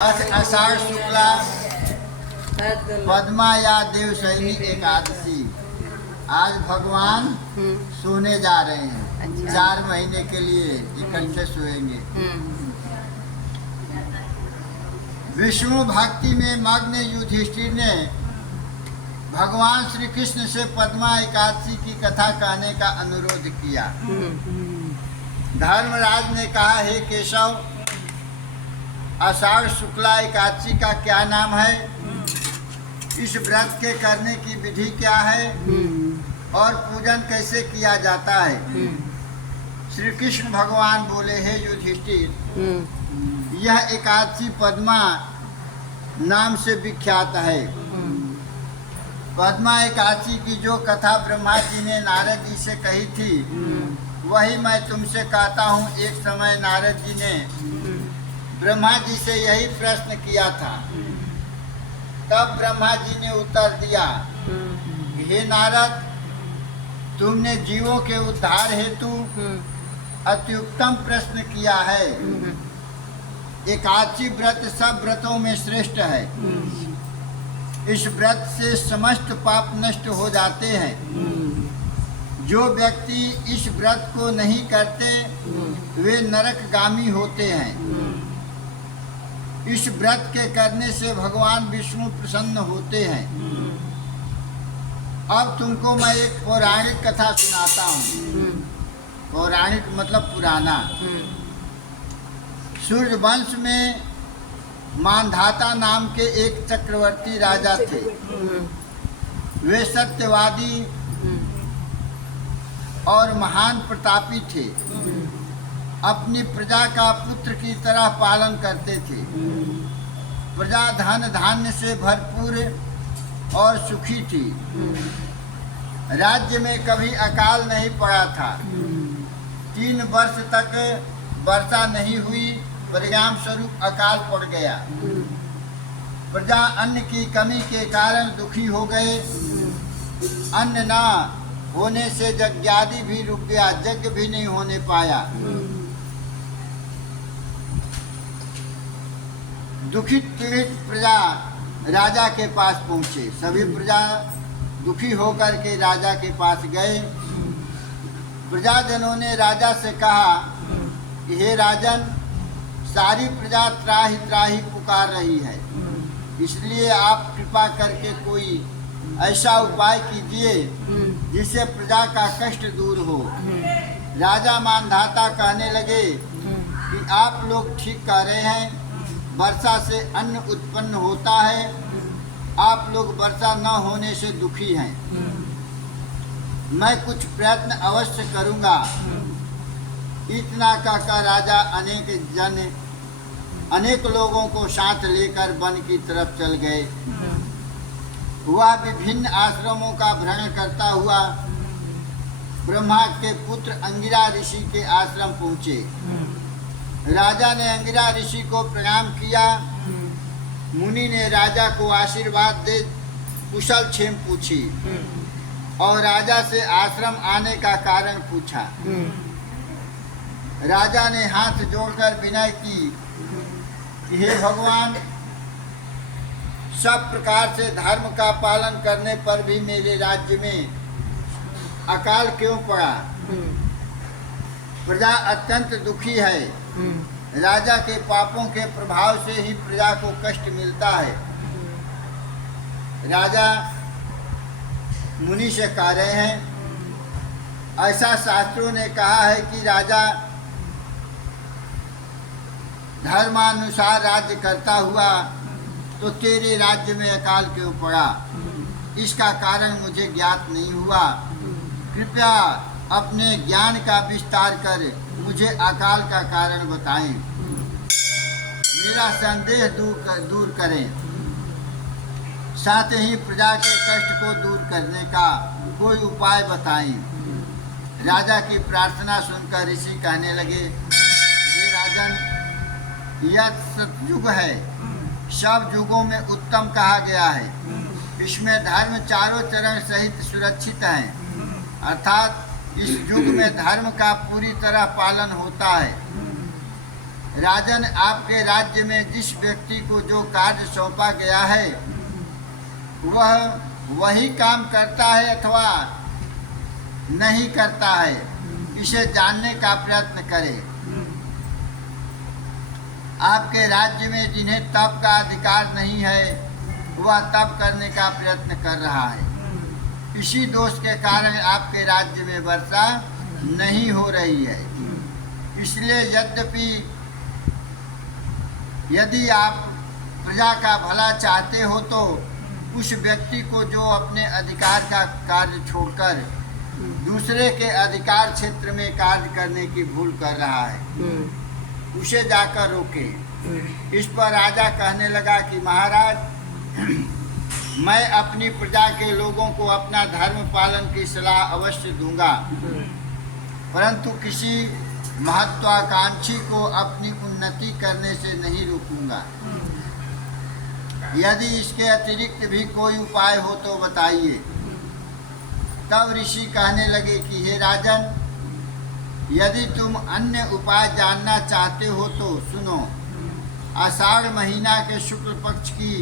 आषाढ़ शुक्ला पद्मा या देवशैनी एकादशी। आज भगवान सोने जा रहे हैं। 4 महीने के लिए इकट्ठे सोएंगे। विष्णु भक्ति में मग्न युधिष्ठिर ने भगवान श्री कृष्ण से पद्मा एकादशी की कथा कहने का अनुरोध किया। धर्मराज ने कहा, हे केशव, आषाढ़ शुक्ला एकादशी का क्या नाम है, इस व्रत के करने की विधि क्या है और पूजन कैसे किया जाता है। श्री कृष्ण भगवान बोले, हे युधिष्ठिर, यह एकादशी पद्मा नाम से विख्यात है। पद्मा एकादशी की जो कथा ब्रह्मा जी ने नारद जी से कही थी, वही मैं तुमसे कहता हूँ। एक समय नारद जी ने ब्रह्मा जी से यही प्रश्न किया था। तब ब्रह्मा जी ने उत्तर दिया, हे नारद, तुमने जीवों के उद्धार हेतु अत्युत्तम प्रश्न किया है। एकादशी व्रत सब व्रतों में श्रेष्ठ है। इस व्रत से समस्त पाप नष्ट हो जाते हैं। जो व्यक्ति इस व्रत को नहीं करते वे नरकगामी होते हैं। इस व्रत के करने से भगवान विष्णु प्रसन्न होते हैं। अब तुमको मैं एक पौराणिक कथा सुनाता हूँ। पौराणिक मतलब पुराना। सूर्य वंश में मानधाता नाम के एक चक्रवर्ती राजा थे। वे सत्यवादी और महान प्रतापी थे। अपनी प्रजा का पुत्र की तरह पालन करते थे। प्रजा धन धान्य से भरपूर और सुखी थी। राज्य में कभी अकाल नहीं पड़ा था। 3 वर्ष तक वर्षा नहीं हुई, परिणाम स्वरूप अकाल पड़ गया। प्रजा अन्न की कमी के कारण दुखी हो गए। अन्न न होने से यज्ञादि भी रुक गया, यज्ञ भी नहीं होने पाया। दुखित पीड़ित प्रजा राजा के पास पहुँचे। सभी प्रजा दुखी होकर के राजा के पास गए। प्रजाजनों ने राजा से कहा, हे राजन, सारी प्रजा त्राहि त्राहि पुकार रही है, इसलिए आप कृपा करके कोई ऐसा उपाय कीजिए जिससे प्रजा का कष्ट दूर हो। राजा मानधाता कहने लगे कि आप लोग ठीक कह रहे हैं, वर्षा से अन्न उत्पन्न होता है। आप लोग वर्षा न होने से दुखी हैं। मैं कुछ प्रयत्न अवश्य करूंगा। इतना कहकर राजा अनेक लोगों को साथ लेकर वन की तरफ चल गए। वह विभिन्न आश्रमों का भ्रमण करता हुआ ब्रह्मा के पुत्र अंगिरा ऋषि के आश्रम पहुँचे। राजा ने अंगिरा ऋषि को प्रणाम किया। मुनि ने राजा को आशीर्वाद दे कुशल क्षेम पूछी और राजा से आश्रम आने का कारण पूछा। राजा ने हाथ जोड़कर विनय की, हे भगवान, सब प्रकार से धर्म का पालन करने पर भी मेरे राज्य में अकाल क्यों पड़ा। प्रजा अत्यंत दुखी है। राजा के पापों के प्रभाव से ही प्रजा को कष्ट मिलता है। राजा मुनि से कह रहे हैं, ऐसा शास्त्रों ने कहा है कि राजा धर्मानुसार राज्य करता हुआ तो तेरे राज्य में अकाल क्यों पड़ा, इसका कारण मुझे ज्ञात नहीं हुआ। कृपया अपने ज्ञान का विस्तार कर मुझे अकाल का कारण बताएं। मेरा संदेह दूर करें। साथ ही प्रजा के कष्ट को दूर करने का कोई उपाय बताएं। राजा की प्रार्थना सुनकर ऋषि कहने लगे, हे राजन, यह सतयुग है। सब युगों में उत्तम कहा गया है। इसमें धर्म चारों चरण सहित सुरक्षित है। अर्थात इस युग में धर्म का पूरी तरह पालन होता है। राजन, आपके राज्य में जिस व्यक्ति को जो कार्य सौंपा गया है वह वही काम करता है अथवा नहीं करता है, इसे जानने का प्रयत्न करें। आपके राज्य में जिन्हें तप का अधिकार नहीं है वह तप करने का प्रयत्न कर रहा है। इसी दोष के कारण आपके राज्य में वर्षा नहीं हो रही है। इसलिए यदि आप प्रजा का भला चाहते हो तो उस व्यक्ति को जो अपने अधिकार का कार्य छोड़कर दूसरे के अधिकार क्षेत्र में कार्य करने की भूल कर रहा है उसे जाकर रोके। इस पर राजा कहने लगा कि महाराज, मैं अपनी प्रजा के लोगों को अपना धर्म पालन की सलाह अवश्य दूंगा, परंतु किसी महत्वाकांक्षी को अपनी उन्नति करने से नहीं रोकूंगा। यदि इसके अतिरिक्त भी कोई उपाय हो तो बताइए। तब ऋषि कहने लगे कि हे राजन, यदि तुम अन्य उपाय जानना चाहते हो तो सुनो। आषाढ़ महीना के शुक्ल पक्ष की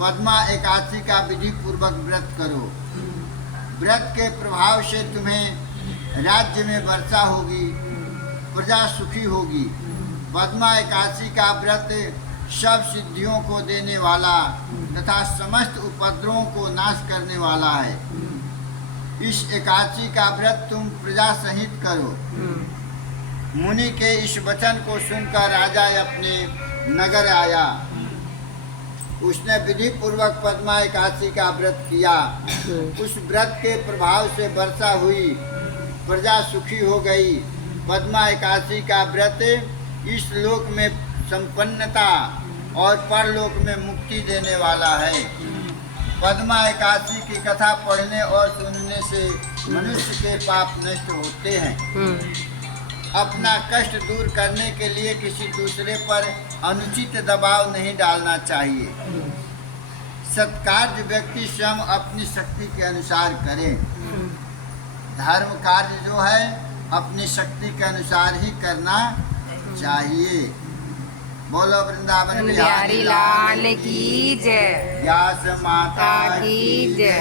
पद्मा एकादशी का विधि पूर्वक व्रत करो। व्रत के प्रभाव से तुम्हें राज्य में वर्षा होगी, प्रजा सुखी होगी। पद्मा एकादशी का व्रत सब सिद्धियों को देने वाला तथा समस्त उपद्रवों को नाश करने वाला है। इस एकादशी का व्रत तुम प्रजा सहित करो। मुनि के इस वचन को सुनकर राजा अपने नगर आया। उसने विधि पूर्वक पद्मा एकादशी का व्रत किया। उस व्रत के प्रभाव से वर्षा हुई, प्रजा सुखी हो गई। पद्मा एकादशी का व्रत इस लोक में संपन्नता और परलोक में मुक्ति देने वाला है। पद्मा एकादशी की कथा पढ़ने और सुनने से मनुष्य के पाप नष्ट होते हैं। अपना कष्ट दूर करने के लिए किसी दूसरे पर अनुचित दबाव नहीं डालना चाहिए। सत्कार्य व्यक्ति स्वयं अपनी शक्ति के अनुसार करे। धर्म कार्य जो है अपनी शक्ति के अनुसार ही करना चाहिए। बोलो वृंदावन बिहारी लाल की जय। व्यास माता की जय।